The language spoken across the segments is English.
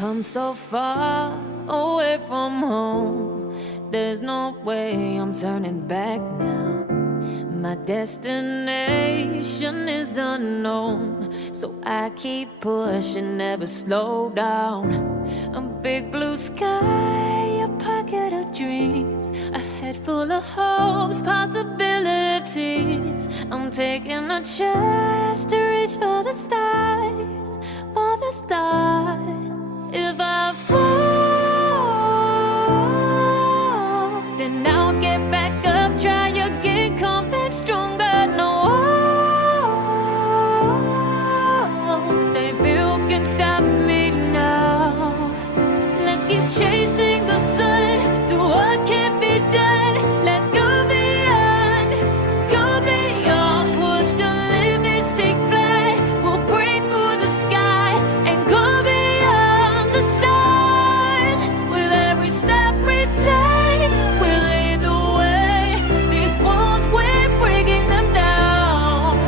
come so far away from home. There's no way I'm turning back now. My destination is unknown, so I keep pushing, never slow down. A big blue sky, a pocket of dreams, a head full of hopes, possibilities. I'm taking a chance to reach for the stars, for the stars. If I fall, then I'll get back up, try again, come back stronger. No walls they built can stop me now. Let's keep chasing the sun, do what can't be done. Let's go beyond, push the limits, take flight. We'll break through the sky and go beyond the stars. With every step we take, we'll lead the way. These walls, we're breaking them down,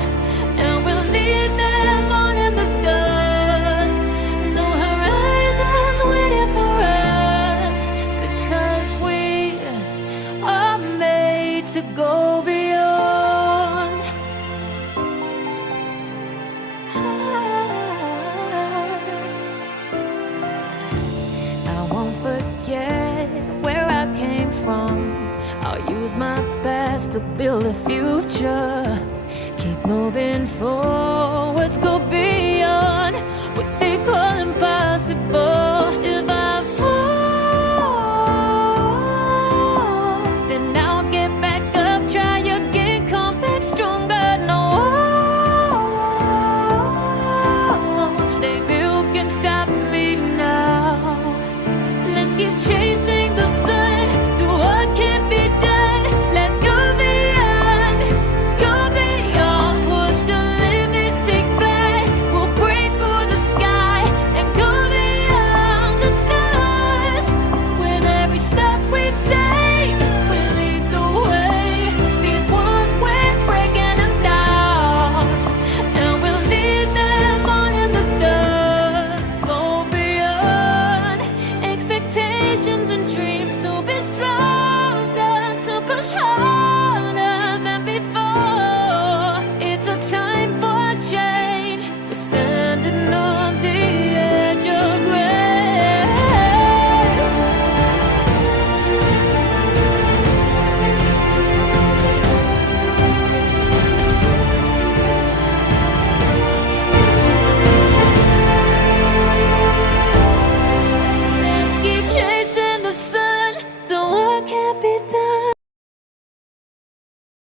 and we'll leave them all in the dust. No horizons waiting for us, because we are made to go beyond. I won't forget where I came from. I'll use my best to build a future. Keep moving forwards, go beyond what they call